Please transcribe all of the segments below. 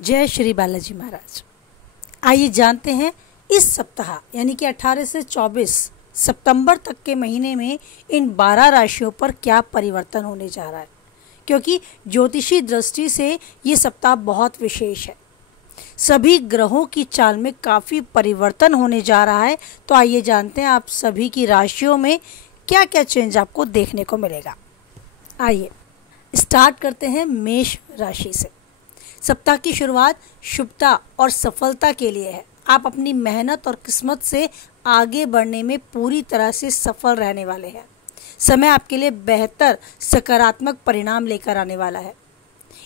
जय श्री बालाजी महाराज। आइए जानते हैं इस सप्ताह यानी कि 18 से 24 सितंबर तक के महीने में इन 12 राशियों पर क्या परिवर्तन होने जा रहा है, क्योंकि ज्योतिषी दृष्टि से ये सप्ताह बहुत विशेष है। सभी ग्रहों की चाल में काफ़ी परिवर्तन होने जा रहा है। तो आइए जानते हैं आप सभी की राशियों में क्या क्या चेंज आपको देखने को मिलेगा। आइए स्टार्ट करते हैं मेष राशि से। सप्ताह की शुरुआत शुभता और सफलता के लिए है। आप अपनी मेहनत और किस्मत से आगे बढ़ने में पूरी तरह से सफल रहने वाले हैं। समय आपके लिए बेहतर सकारात्मक परिणाम लेकर आने वाला है।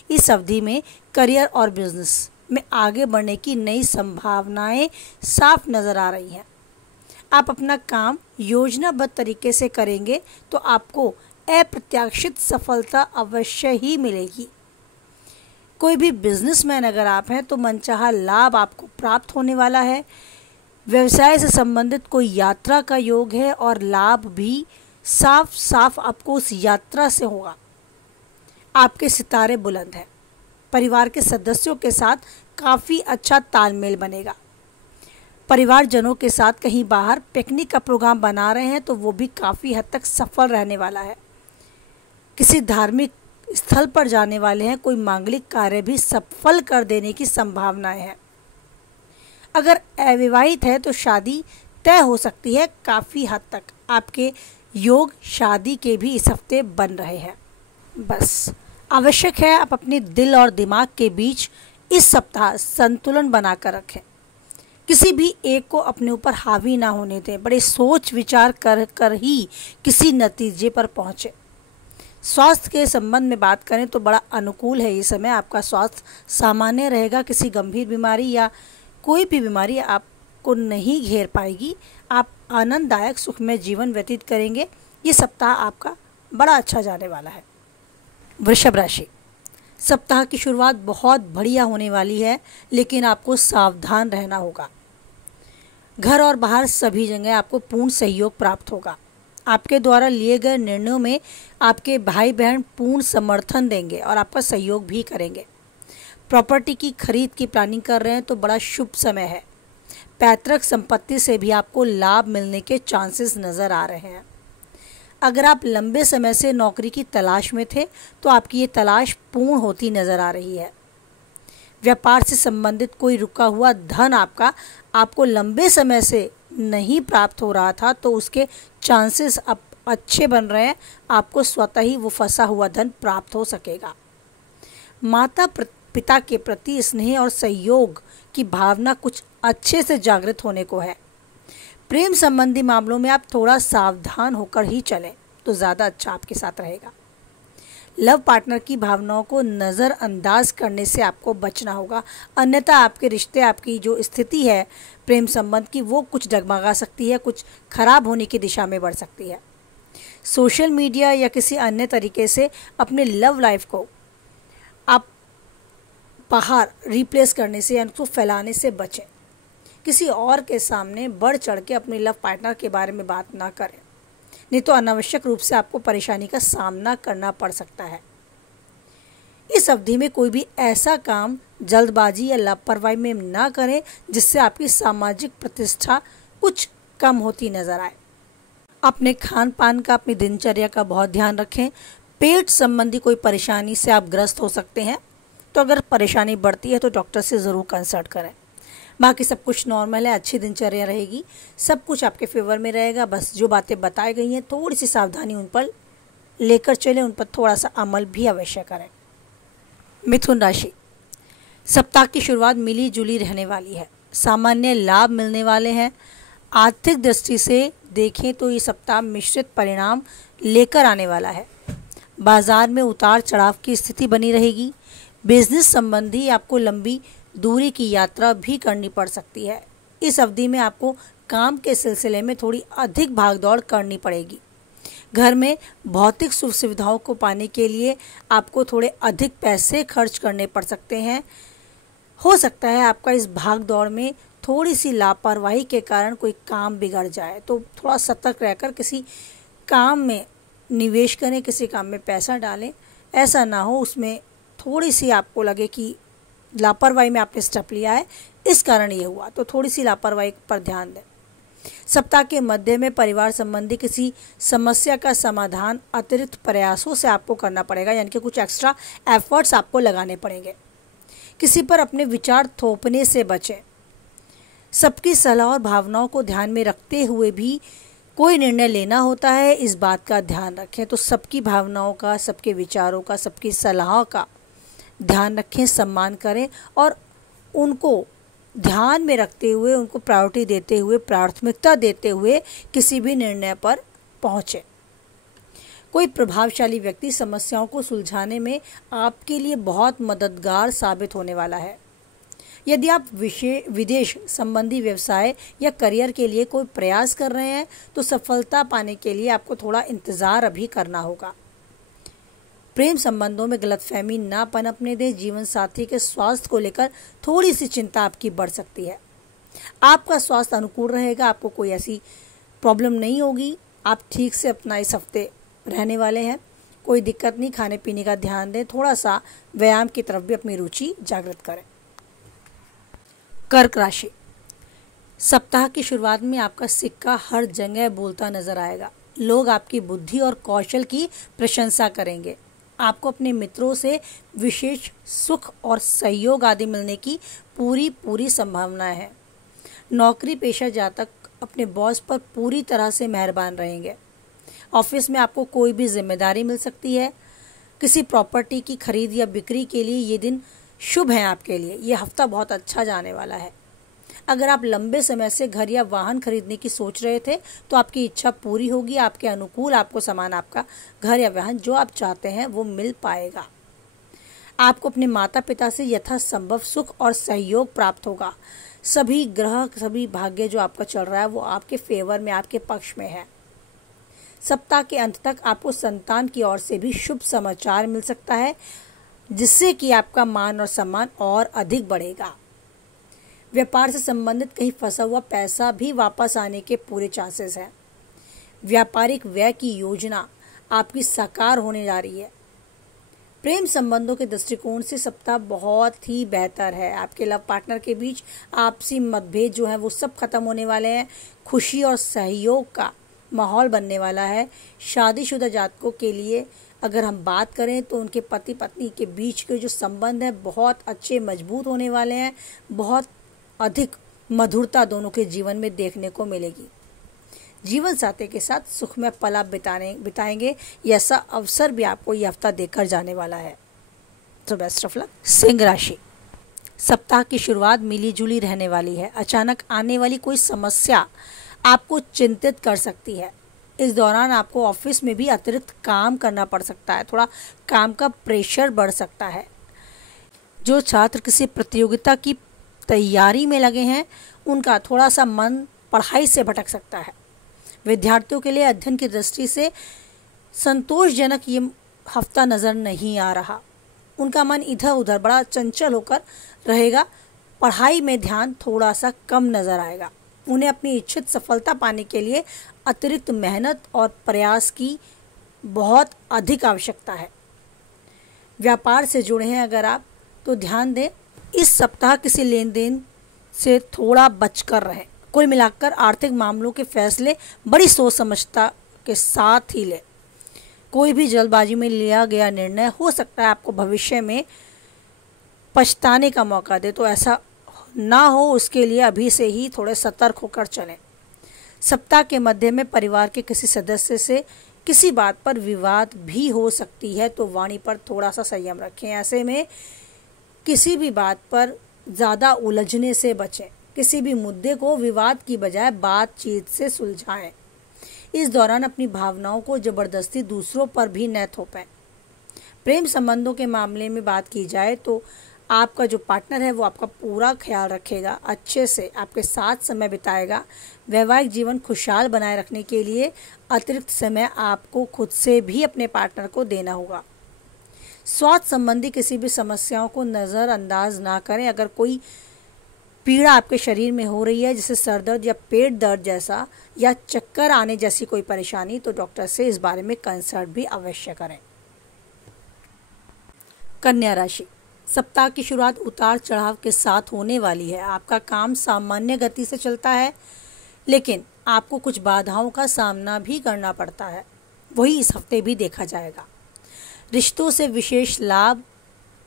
इस अवधि में करियर और बिजनेस में आगे बढ़ने की नई संभावनाएं साफ नज़र आ रही हैं। आप अपना काम योजनाबद्ध तरीके से करेंगे तो आपको अप्रत्याशित सफलता अवश्य ही मिलेगी। कोई भी बिजनेसमैन अगर आप हैं तो मनचाहा लाभ आपको प्राप्त होने वाला है। व्यवसाय से संबंधित कोई यात्रा का योग है और लाभ भी साफ साफ आपको उस यात्रा से होगा। आपके सितारे बुलंद हैं। परिवार के सदस्यों के साथ काफ़ी अच्छा तालमेल बनेगा। परिवारजनों के साथ कहीं बाहर पिकनिक का प्रोग्राम बना रहे हैं तो वो भी काफ़ी हद तक सफल रहने वाला है। किसी धार्मिक स्थल पर जाने वाले हैं, कोई मांगलिक कार्य भी सफल कर देने की संभावनाएं हैं। अगर अविवाहित है तो शादी तय हो सकती है। काफ़ी हद तक आपके योग शादी के भी इस हफ्ते बन रहे हैं। बस आवश्यक है आप अपने दिल और दिमाग के बीच इस सप्ताह संतुलन बनाकर रखें। किसी भी एक को अपने ऊपर हावी ना होने दें। बड़े सोच विचार कर ही किसी नतीजे पर पहुँचे। स्वास्थ्य के संबंध में बात करें तो बड़ा अनुकूल है ये समय। आपका स्वास्थ्य सामान्य रहेगा। किसी गंभीर बीमारी या कोई भी बीमारी आपको नहीं घेर पाएगी। आप आनंददायक सुखमय जीवन व्यतीत करेंगे। ये सप्ताह आपका बड़ा अच्छा जाने वाला है। वृषभ राशि। सप्ताह की शुरुआत बहुत बढ़िया होने वाली है, लेकिन आपको सावधान रहना होगा। घर और बाहर सभी जगह आपको पूर्ण सहयोग प्राप्त होगा। आपके द्वारा लिए गए निर्णयों में आपके भाई बहन पूर्ण समर्थन देंगे और आपका सहयोग भी करेंगे। प्रॉपर्टी की खरीद की प्लानिंग कर रहे हैं तो बड़ा शुभ समय है। पैतृक संपत्ति से भी आपको लाभ मिलने के चांसेस नज़र आ रहे हैं। अगर आप लंबे समय से नौकरी की तलाश में थे तो आपकी ये तलाश पूर्ण होती नज़र आ रही है। व्यापार से संबंधित कोई रुका हुआ धन आपको लंबे समय से नहीं प्राप्त हो रहा था तो उसके चांसेस अब अच्छे बन रहे हैं। आपको स्वतः ही वो फंसा हुआ धन प्राप्त हो सकेगा। माता पिता के प्रति स्नेह और सहयोग की भावना कुछ अच्छे से जागृत होने को है। प्रेम संबंधी मामलों में आप थोड़ा सावधान होकर ही चलें तो ज़्यादा अच्छा आपके साथ रहेगा। लव पार्टनर की भावनाओं को नज़रअंदाज करने से आपको बचना होगा, अन्यथा आपके रिश्ते, आपकी जो स्थिति है प्रेम संबंध की, वो कुछ डगमगा सकती है, कुछ खराब होने की दिशा में बढ़ सकती है। सोशल मीडिया या किसी अन्य तरीके से अपने लव लाइफ को आप बाहर रिप्लेस करने से या उसको फैलाने से बचें। किसी और के सामने बढ़ चढ़ के अपने लव पार्टनर के बारे में बात ना करें, नहीं तो अनावश्यक रूप से आपको परेशानी का सामना करना पड़ सकता है। इस अवधि में कोई भी ऐसा काम जल्दबाजी या लापरवाही में ना करें जिससे आपकी सामाजिक प्रतिष्ठा कुछ कम होती नजर आए। अपने खान पान का, अपनी दिनचर्या का बहुत ध्यान रखें। पेट संबंधी कोई परेशानी से आप ग्रस्त हो सकते हैं, तो अगर परेशानी बढ़ती है तो डॉक्टर से ज़रूर कंसल्ट करें। बाकी सब कुछ नॉर्मल है, अच्छी दिनचर्या रहेगी, सब कुछ आपके फेवर में रहेगा। बस जो बातें बताई गई हैं थोड़ी सी सावधानी उन पर लेकर चलें, उन पर थोड़ा सा अमल भी अवश्य करें। मिथुन राशि। सप्ताह की शुरुआत मिली जुली रहने वाली है। सामान्य लाभ मिलने वाले हैं। आर्थिक दृष्टि से देखें तो ये सप्ताह मिश्रित परिणाम लेकर आने वाला है। बाजार में उतार चढ़ाव की स्थिति बनी रहेगी। बिजनेस संबंधी आपको लंबी दूरी की यात्रा भी करनी पड़ सकती है। इस अवधि में आपको काम के सिलसिले में थोड़ी अधिक भागदौड़ करनी पड़ेगी। घर में भौतिक सुख सुविधाओं को पाने के लिए आपको थोड़े अधिक पैसे खर्च करने पड़ सकते हैं। हो सकता है आपका इस भाग दौड़ में थोड़ी सी लापरवाही के कारण कोई काम बिगड़ जाए, तो थोड़ा सतर्क रहकर किसी काम में निवेश करें, किसी काम में पैसा डालें। ऐसा ना हो उसमें थोड़ी सी आपको लगे कि लापरवाही में आपने स्टेप लिया है, इस कारण ये हुआ, तो थोड़ी सी लापरवाही पर ध्यान दें। सप्ताह के मध्य में परिवार संबंधी किसी समस्या का समाधान अतिरिक्त प्रयासों से आपको करना पड़ेगा, यानी कि कुछ एक्स्ट्रा एफर्ट्स आपको लगाने पड़ेंगे। किसी पर अपने विचार थोपने से बचें। सबकी सलाह और भावनाओं को ध्यान में रखते हुए भी कोई निर्णय लेना होता है, इस बात का ध्यान रखें। तो सबकी भावनाओं का, सबके विचारों का, सबकी सलाह का ध्यान रखें, सम्मान करें और उनको ध्यान में रखते हुए, उनको प्रायोरिटी देते हुए, प्राथमिकता देते हुए किसी भी निर्णय पर पहुँचे। कोई प्रभावशाली व्यक्ति समस्याओं को सुलझाने में आपके लिए बहुत मददगार साबित होने वाला है। यदि आप विदेश संबंधी व्यवसाय या करियर के लिए कोई प्रयास कर रहे हैं तो सफलता पाने के लिए आपको थोड़ा इंतज़ार अभी करना होगा। प्रेम संबंधों में गलतफहमी ना पनपने दें। जीवन साथी के स्वास्थ्य को लेकर थोड़ी सी चिंता आपकी बढ़ सकती है। आपका स्वास्थ्य अनुकूल रहेगा, आपको कोई ऐसी प्रॉब्लम नहीं होगी। आप ठीक से अपना इस हफ्ते रहने वाले हैं, कोई दिक्कत नहीं। खाने पीने का ध्यान दें, थोड़ा सा व्यायाम की तरफ भी अपनी रुचि जागृत करें। कर्क राशि, सप्ताह की शुरुआत में आपका सिक्का हर जगह बोलता नजर आएगा। लोग आपकी बुद्धि और कौशल की प्रशंसा करेंगे। आपको अपने मित्रों से विशेष सुख और सहयोग आदि मिलने की पूरी संभावना है। नौकरी पेशा जातक अपने बॉस पर पूरी तरह से मेहरबान रहेंगे। ऑफिस में आपको कोई भी जिम्मेदारी मिल सकती है। किसी प्रॉपर्टी की खरीद या बिक्री के लिए ये दिन शुभ है आपके लिए। ये हफ्ता बहुत अच्छा जाने वाला है। अगर आप लंबे समय से घर या वाहन खरीदने की सोच रहे थे तो आपकी इच्छा पूरी होगी। आपके अनुकूल आपको सामान, आपका घर या वाहन जो आप चाहते हैं वो मिल पाएगा। आपको अपने माता पिता से यथासंभव सुख और सहयोग प्राप्त होगा। सभी ग्रह, सभी भाग्य जो आपका चल रहा है वो आपके फेवर में, आपके पक्ष में है। सप्ताह के अंत तक आपको संतान की ओर से भी शुभ समाचार मिल सकता है, जिससे कि आपका मान और सम्मान और अधिक बढ़ेगा। व्यापार से संबंधित कहीं फंसा हुआ पैसा भी वापस आने के पूरे चांसेस हैं। व्यापारिक व्यय की योजना आपकी साकार होने जा रही है। प्रेम संबंधों के दृष्टिकोण से सप्ताह बहुत ही बेहतर है। आपके लव पार्टनर के बीच आपसी मतभेद जो है वो सब खत्म होने वाले हैं। खुशी और सहयोग का माहौल बनने वाला है। शादीशुदा जातकों के लिए अगर हम बात करें तो उनके पति पत्नी के बीच के जो संबंध हैं बहुत अच्छे, मजबूत होने वाले हैं। बहुत अधिक मधुरता दोनों के जीवन में देखने को मिलेगी। जीवन साथी के साथ सुखमय पल आप बिताएंगे। ये ऐसा अवसर भी आपको ये हफ्ता देकर जाने वाला है। तो बेस्ट ऑफ लक। सिंह राशि, सप्ताह की शुरुआत मिली जुली रहने वाली है। अचानक आने वाली कोई समस्या आपको चिंतित कर सकती है। इस दौरान आपको ऑफिस में भी अतिरिक्त काम करना पड़ सकता है। थोड़ा काम का प्रेशर बढ़ सकता है। जो छात्र किसी प्रतियोगिता की तैयारी में लगे हैं उनका थोड़ा सा मन पढ़ाई से भटक सकता है। विद्यार्थियों के लिए अध्ययन की दृष्टि से संतोषजनक ये हफ्ता नज़र नहीं आ रहा। उनका मन इधर उधर बड़ा चंचल होकर रहेगा। पढ़ाई में ध्यान थोड़ा सा कम नज़र आएगा। उन्हें अपनी इच्छित सफलता पाने के लिए अतिरिक्त मेहनत और प्रयास की बहुत अधिक आवश्यकता है। व्यापार से जुड़े हैं अगर आप तो ध्यान दें, इस सप्ताह किसी लेन देन से थोड़ा बचकर रहें। कुल मिलाकर आर्थिक मामलों के फैसले बड़ी सोच समझता के साथ ही लें। कोई भी जल्दबाजी में लिया गया निर्णय हो सकता है आपको भविष्य में पछताने का मौका दे, तो ऐसा ना हो उसके लिए अभी से ही थोड़े सतर्क होकर चलें। सप्ताह के मध्य में परिवार के किसी सदस्य से किसी बात पर विवाद भी हो सकती है, तो वाणी पर थोड़ा सा संयम रखें। ऐसे में किसी भी बात पर ज़्यादा उलझने से बचें। किसी भी मुद्दे को विवाद की बजाय बातचीत से सुलझाएं। इस दौरान अपनी भावनाओं को जबरदस्ती दूसरों पर भी न थोपें। प्रेम संबंधों के मामले में बात की जाए तो आपका जो पार्टनर है वो आपका पूरा ख्याल रखेगा, अच्छे से आपके साथ समय बिताएगा। वैवाहिक जीवन खुशहाल बनाए रखने के लिए अतिरिक्त समय आपको खुद से भी अपने पार्टनर को देना होगा। स्वास्थ्य संबंधी किसी भी समस्याओं को नज़रअंदाज ना करें। अगर कोई पीड़ा आपके शरीर में हो रही है, जैसे सर दर्द या पेट दर्द जैसा या चक्कर आने जैसी कोई परेशानी, तो डॉक्टर से इस बारे में कंसल्ट भी अवश्य करें। कन्या राशि, सप्ताह की शुरुआत उतार चढ़ाव के साथ होने वाली है। आपका काम सामान्य गति से चलता है, लेकिन आपको कुछ बाधाओं का सामना भी करना पड़ता है। वही इस हफ्ते भी देखा जाएगा। रिश्तों से विशेष लाभ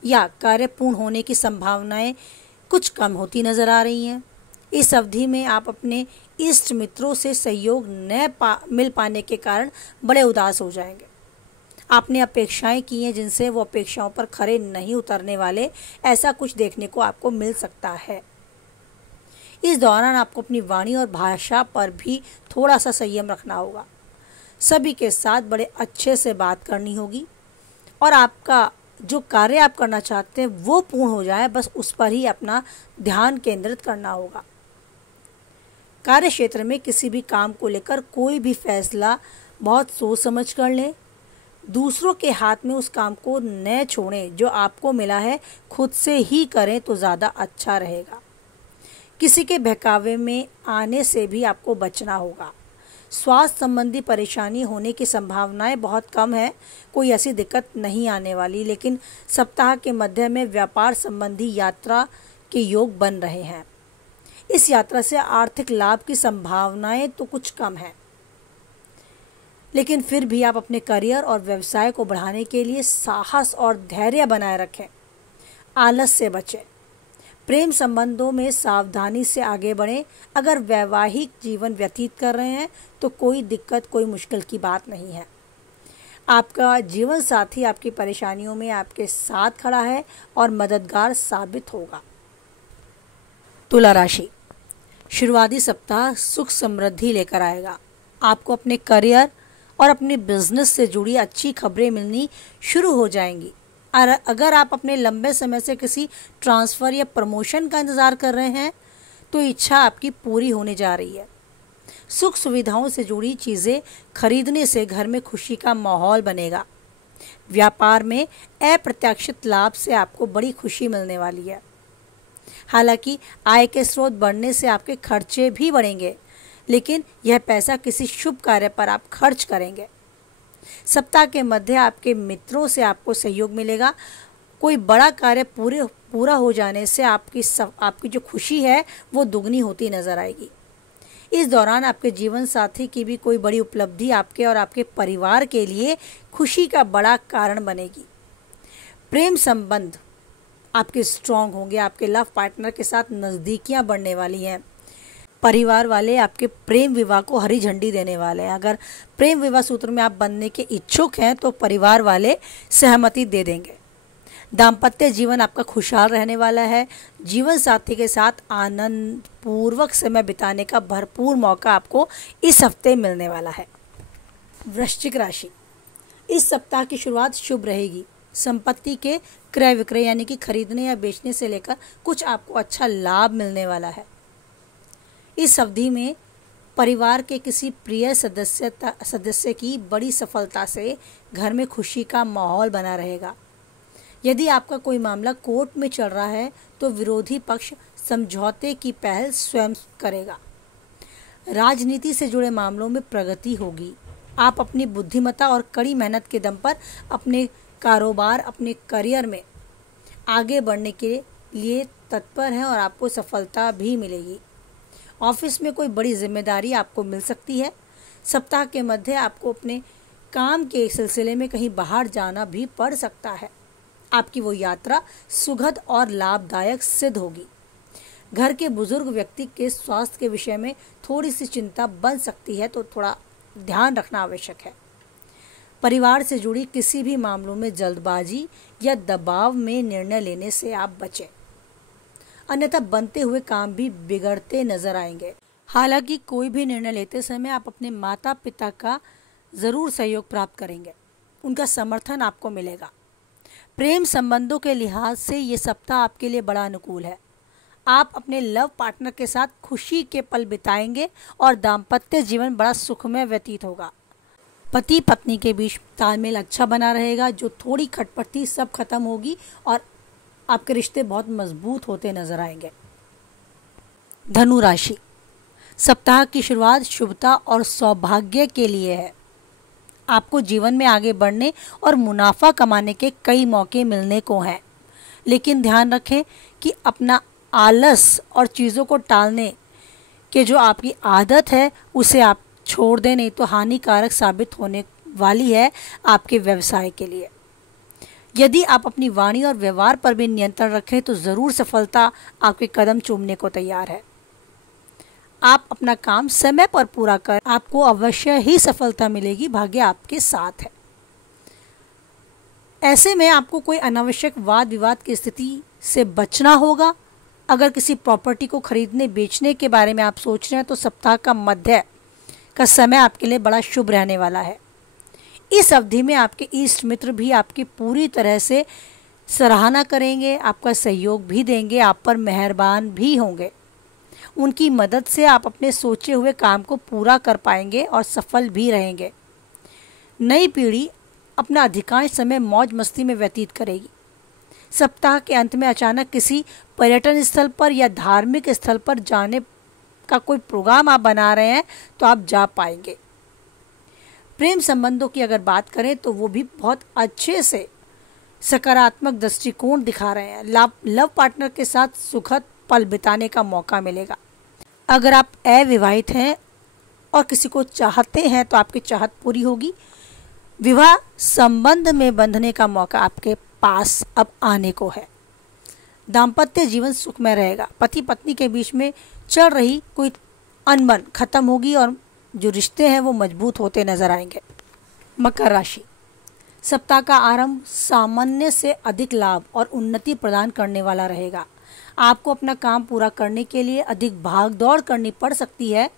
या कार्य पूर्ण होने की संभावनाएं कुछ कम होती नजर आ रही हैं। इस अवधि में आप अपने इष्ट मित्रों से सहयोग मिल पाने के कारण बड़े उदास हो जाएंगे। आपने अपेक्षाएं की हैं जिनसे वो अपेक्षाओं पर खरे नहीं उतरने वाले, ऐसा कुछ देखने को आपको मिल सकता है। इस दौरान आपको अपनी वाणी और भाषा पर भी थोड़ा सा संयम रखना होगा। सभी के साथ बड़े अच्छे से बात करनी होगी और आपका जो कार्य आप करना चाहते हैं वो पूर्ण हो जाए, बस उस पर ही अपना ध्यान केंद्रित करना होगा। कार्य क्षेत्र में किसी भी काम को लेकर कोई भी फैसला बहुत सोच समझ कर लें। दूसरों के हाथ में उस काम को न छोड़ें। जो आपको मिला है खुद से ही करें तो ज़्यादा अच्छा रहेगा। किसी के बहकावे में आने से भी आपको बचना होगा। स्वास्थ्य संबंधी परेशानी होने की संभावनाएं बहुत कम है। कोई ऐसी दिक्कत नहीं आने वाली, लेकिन सप्ताह के मध्य में व्यापार संबंधी यात्रा के योग बन रहे हैं। इस यात्रा से आर्थिक लाभ की संभावनाएं तो कुछ कम है, लेकिन फिर भी आप अपने करियर और व्यवसाय को बढ़ाने के लिए साहस और धैर्य बनाए रखें। आलस से बचें। प्रेम संबंधों में सावधानी से आगे बढ़ें। अगर वैवाहिक जीवन व्यतीत कर रहे हैं तो कोई दिक्कत, कोई मुश्किल की बात नहीं है। आपका जीवन साथी आपकी परेशानियों में आपके साथ खड़ा है और मददगार साबित होगा। तुला राशि, शुरुआती सप्ताह सुख समृद्धि लेकर आएगा। आपको अपने करियर और अपने बिजनेस से जुड़ी अच्छी खबरें मिलनी शुरू हो जाएंगी। और अगर आप अपने लंबे समय से किसी ट्रांसफ़र या प्रमोशन का इंतज़ार कर रहे हैं तो इच्छा आपकी पूरी होने जा रही है। सुख सुविधाओं से जुड़ी चीज़ें खरीदने से घर में खुशी का माहौल बनेगा। व्यापार में अप्रत्याशित लाभ से आपको बड़ी खुशी मिलने वाली है। हालांकि आय के स्रोत बढ़ने से आपके खर्चे भी बढ़ेंगे, लेकिन यह पैसा किसी शुभ कार्य पर आप खर्च करेंगे। सप्ताह के मध्य आपके मित्रों से आपको सहयोग मिलेगा। कोई बड़ा कार्य पूरा हो जाने से आपकी जो खुशी है वो दुगनी होती नजर आएगी। इस दौरान आपके जीवन साथी की भी कोई बड़ी उपलब्धि आपके और आपके परिवार के लिए खुशी का बड़ा कारण बनेगी। प्रेम संबंध आपके स्ट्रांग होंगे। आपके लव पार्टनर के साथ नज़दीकियां बढ़ने वाली हैं। परिवार वाले आपके प्रेम विवाह को हरी झंडी देने वाले हैं। अगर प्रेम विवाह सूत्र में आप बनने के इच्छुक हैं तो परिवार वाले सहमति दे देंगे। दाम्पत्य जीवन आपका खुशहाल रहने वाला है। जीवन साथी के साथ आनंद पूर्वक समय बिताने का भरपूर मौका आपको इस हफ्ते मिलने वाला है। वृश्चिक राशि, इस सप्ताह की शुरुआत शुभ रहेगी। संपत्ति के क्रय विक्रय यानी कि खरीदने या बेचने से लेकर कुछ आपको अच्छा लाभ मिलने वाला है। इस अवधि में परिवार के किसी प्रिय सदस्य की बड़ी सफलता से घर में खुशी का माहौल बना रहेगा। यदि आपका कोई मामला कोर्ट में चल रहा है तो विरोधी पक्ष समझौते की पहल स्वयं करेगा। राजनीति से जुड़े मामलों में प्रगति होगी। आप अपनी बुद्धिमत्ता और कड़ी मेहनत के दम पर अपने कारोबार, अपने करियर में आगे बढ़ने के लिए तत्पर हैं और आपको सफलता भी मिलेगी। ऑफिस में कोई बड़ी जिम्मेदारी आपको मिल सकती है। सप्ताह के मध्य आपको अपने काम के सिलसिले में कहीं बाहर जाना भी पड़ सकता है। आपकी वो यात्रा सुखद और लाभदायक सिद्ध होगी। घर के बुजुर्ग व्यक्ति के स्वास्थ्य के विषय में थोड़ी सी चिंता बन सकती है, तो थोड़ा ध्यान रखना आवश्यक है। परिवार से जुड़ी किसी भी मामलों में जल्दबाजी या दबाव में निर्णय लेने से आप बचें, अन्यथा बनते हुए काम भी बिगड़ते नजर आएंगे। हालांकि कोई भी निर्णय लेते समय आप अपने माता पिता का ज़रूर सहयोग प्राप्त करेंगे। उनका समर्थन आपको मिलेगा। प्रेम संबंधों के लिहाज से ये सप्ताह आपके लिए बड़ा अनुकूल है। आप अपने लव पार्टनर के साथ खुशी के पल बिताएंगे और दाम्पत्य जीवन बड़ा सुखमय व्यतीत होगा। पति पत्नी के बीच तालमेल अच्छा बना रहेगा। जो थोड़ी खटपट थी सब खत्म होगी और आपके रिश्ते बहुत मजबूत होते नजर आएंगे। धनु राशि, सप्ताह की शुरुआत शुभता और सौभाग्य के लिए है। आपको जीवन में आगे बढ़ने और मुनाफा कमाने के कई मौके मिलने को हैं, लेकिन ध्यान रखें कि अपना आलस और चीज़ों को टालने के जो आपकी आदत है उसे आप छोड़ दें, नहीं तो हानिकारक साबित होने वाली है आपके व्यवसाय के लिए। यदि आप अपनी वाणी और व्यवहार पर भी नियंत्रण रखें तो ज़रूर सफलता आपके कदम चूमने को तैयार है। आप अपना काम समय पर पूरा कर, आपको अवश्य ही सफलता मिलेगी। भाग्य आपके साथ है। ऐसे में आपको कोई अनावश्यक वाद विवाद की स्थिति से बचना होगा। अगर किसी प्रॉपर्टी को खरीदने बेचने के बारे में आप सोच रहे हैं तो सप्ताह का मध्य का समय आपके लिए बड़ा शुभ रहने वाला है। इस अवधि में आपके इष्ट मित्र भी आपकी पूरी तरह से सराहना करेंगे, आपका सहयोग भी देंगे, आप पर मेहरबान भी होंगे। उनकी मदद से आप अपने सोचे हुए काम को पूरा कर पाएंगे और सफल भी रहेंगे। नई पीढ़ी अपना अधिकांश समय मौज मस्ती में व्यतीत करेगी। सप्ताह के अंत में अचानक किसी पर्यटन स्थल पर या धार्मिक स्थल पर जाने का कोई प्रोग्राम आप बना रहे हैं तो आप जा पाएंगे। प्रेम संबंधों की अगर बात करें तो वो भी बहुत अच्छे से सकारात्मक दृष्टिकोण दिखा रहे हैं। लव पार्टनर के साथ सुखद पल बिताने का मौका मिलेगा। अगर आप अविवाहित हैं और किसी को चाहते हैं तो आपकी चाहत पूरी होगी। विवाह संबंध में बंधने का मौका आपके पास अब आने को है। दाम्पत्य जीवन सुखमय रहेगा। पति पत्नी के बीच में चल रही कोई अनबन खत्म होगी और जो रिश्ते हैं वो मजबूत होते नजर आएंगे। मकर राशि, सप्ताह का आरंभ सामान्य से अधिक लाभ और उन्नति प्रदान करने वाला रहेगा। आपको अपना काम पूरा करने के लिए अधिक भाग दौड़ करनी पड़ सकती है।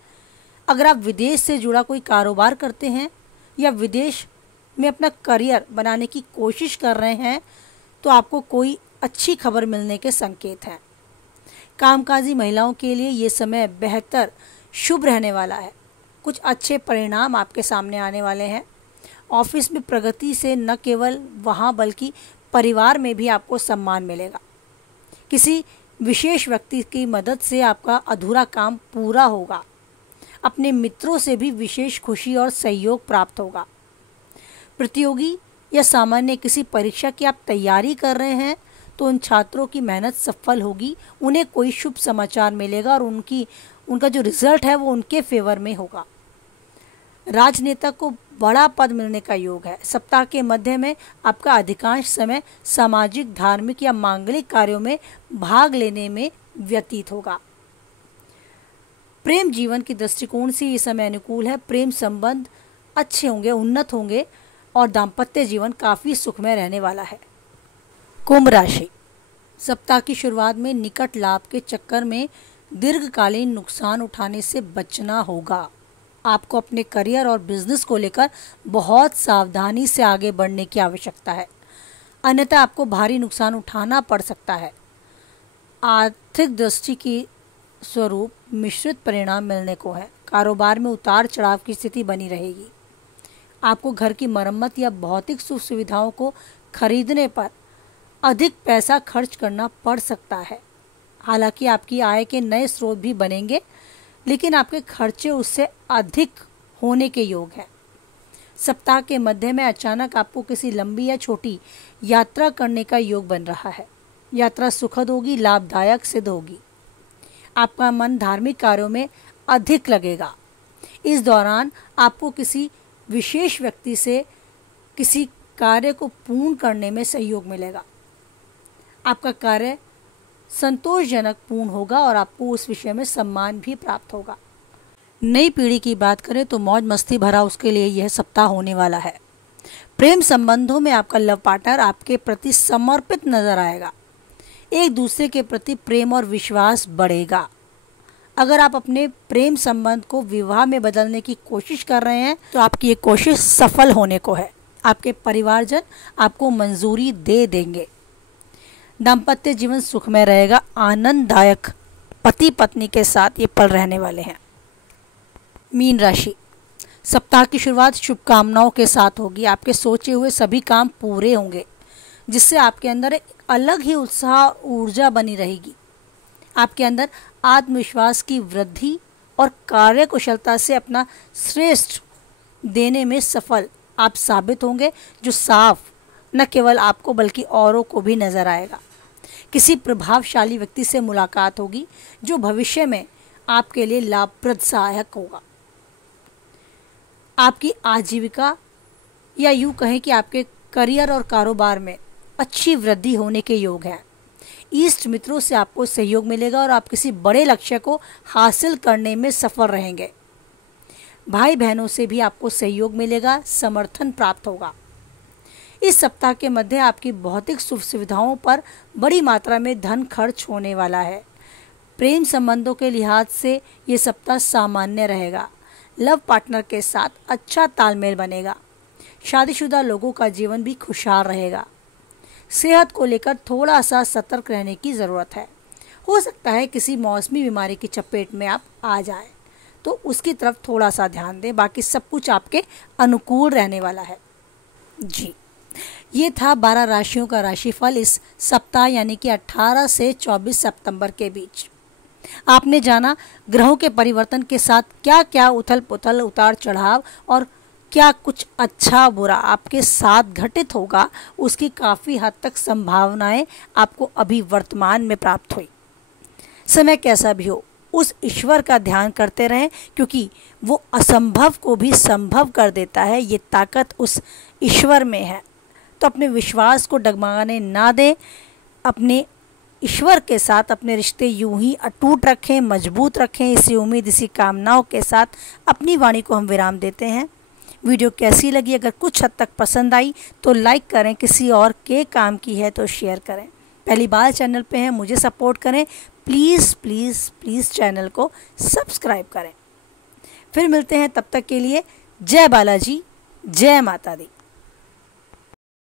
अगर आप विदेश से जुड़ा कोई कारोबार करते हैं या विदेश में अपना करियर बनाने की कोशिश कर रहे हैं तो आपको कोई अच्छी खबर मिलने के संकेत हैं। कामकाजी महिलाओं के लिए ये समय बेहतर शुभ रहने वाला है। कुछ अच्छे परिणाम आपके सामने आने वाले हैं। ऑफिस में प्रगति से न केवल वहाँ बल्कि परिवार में भी आपको सम्मान मिलेगा। किसी विशेष व्यक्ति की मदद से आपका अधूरा काम पूरा होगा। अपने मित्रों से भी विशेष खुशी और सहयोग प्राप्त होगा। प्रतियोगी या सामान्य किसी परीक्षा की आप तैयारी कर रहे हैं तो उन छात्रों की मेहनत सफल होगी। उन्हें कोई शुभ समाचार मिलेगा और उनका जो रिजल्ट है वो उनके फेवर में होगा। राजनेता को बड़ा पद मिलने का योग है। सप्ताह के मध्य में आपका अधिकांश समय सामाजिक, धार्मिक या मांगलिक कार्यों में भाग लेने में व्यतीत होगा। प्रेम जीवन की दृष्टिकोण से ये समय अनुकूल है। प्रेम संबंध अच्छे होंगे, उन्नत होंगे और दाम्पत्य जीवन काफ़ी सुखमय रहने वाला है। कुंभ राशि, सप्ताह की शुरुआत में निकट लाभ के चक्कर में दीर्घकालीन नुकसान उठाने से बचना होगा। आपको अपने करियर और बिजनेस को लेकर बहुत सावधानी से आगे बढ़ने की आवश्यकता है, अन्यथा आपको भारी नुकसान उठाना पड़ सकता है। आर्थिक दृष्टि की स्वरूप मिश्रित परिणाम मिलने को है। कारोबार में उतार चढ़ाव की स्थिति बनी रहेगी। आपको घर की मरम्मत या भौतिक सुख सुविधाओं को खरीदने पर अधिक पैसा खर्च करना पड़ सकता है। हालांकि आपकी आय के नए स्रोत भी बनेंगे, लेकिन आपके खर्चे उससे अधिक होने के योग हैं। सप्ताह के मध्य में अचानक आपको किसी लंबी या छोटी यात्रा करने का योग बन रहा है। यात्रा सुखद होगी, लाभदायक सिद्ध होगी। आपका मन धार्मिक कार्यों में अधिक लगेगा। इस दौरान आपको किसी विशेष व्यक्ति से किसी कार्य को पूर्ण करने में सहयोग मिलेगा। आपका कार्य संतोषजनक पूर्ण होगा और आपको उस विषय में सम्मान भी प्राप्त होगा। नई पीढ़ी की बात करें तो मौज मस्ती भरा उसके लिए यह सप्ताह होने वाला है। प्रेम संबंधों में आपका लव पार्टनर आपके प्रति समर्पित नजर आएगा। एक दूसरे के प्रति प्रेम और विश्वास बढ़ेगा। अगर आप अपने प्रेम संबंध को विवाह में बदलने की कोशिश कर रहे हैं तो आपकी ये कोशिश सफल होने को है। आपके परिवारजन आपको मंजूरी दे देंगे। दाम्पत्य जीवन सुखमय रहेगा। आनंददायक पति पत्नी के साथ ये पल रहने वाले हैं। मीन राशि, सप्ताह की शुरुआत शुभकामनाओं के साथ होगी। आपके सोचे हुए सभी काम पूरे होंगे, जिससे आपके अंदर एक अलग ही उत्साह ऊर्जा बनी रहेगी। आपके अंदर आत्मविश्वास की वृद्धि और कार्यकुशलता से अपना श्रेष्ठ देने में सफल आप साबित होंगे, जो साफ न केवल आपको बल्कि औरों को भी नजर आएगा। किसी प्रभावशाली व्यक्ति से मुलाकात होगी जो भविष्य में आपके लिए लाभप्रद सहायक होगा। आपकी आजीविका या यूँ कहें कि आपके करियर और कारोबार में अच्छी वृद्धि होने के योग हैं। ईष्ट मित्रों से आपको सहयोग मिलेगा और आप किसी बड़े लक्ष्य को हासिल करने में सफल रहेंगे। भाई बहनों से भी आपको सहयोग मिलेगा, समर्थन प्राप्त होगा। इस सप्ताह के मध्य आपकी भौतिक सुख सुविधाओं पर बड़ी मात्रा में धन खर्च होने वाला है। प्रेम संबंधों के लिहाज से ये सप्ताह सामान्य रहेगा। लव पार्टनर के साथ अच्छा तालमेल बनेगा। शादीशुदा लोगों का जीवन भी खुशहाल रहेगा। सेहत को लेकर थोड़ा सा सतर्क रहने की ज़रूरत है। हो सकता है किसी मौसमी बीमारी की चपेट में आप आ जाएं, तो उसकी तरफ थोड़ा सा ध्यान दें। बाकी सब कुछ आपके अनुकूल रहने वाला है। जी, ये था 12 राशियों का राशिफल इस सप्ताह यानी कि 18 से 24 सितंबर के बीच। आपने जाना ग्रहों के परिवर्तन के साथ क्या क्या उथल पुथल, उतार चढ़ाव और क्या कुछ अच्छा बुरा आपके साथ घटित होगा, उसकी काफ़ी हद तक संभावनाएं आपको अभी वर्तमान में प्राप्त हुई। समय कैसा भी हो, उस ईश्वर का ध्यान करते रहें, क्योंकि वो असंभव को भी संभव कर देता है। ये ताकत उस ईश्वर में है। तो अपने विश्वास को डगमगाने ना दें। अपने ईश्वर के साथ अपने रिश्ते यूं ही अटूट रखें, मजबूत रखें। इसी उम्मीद, इसी कामनाओं के साथ अपनी वाणी को हम विराम देते हैं। वीडियो कैसी लगी? अगर कुछ हद तक पसंद आई तो लाइक करें, किसी और के काम की है तो शेयर करें। पहली बार चैनल पे हैं, मुझे सपोर्ट करें। प्लीज़ प्लीज़ प्लीज़ चैनल को सब्सक्राइब करें। फिर मिलते हैं, तब तक के लिए जय बालाजी, जय माता दी।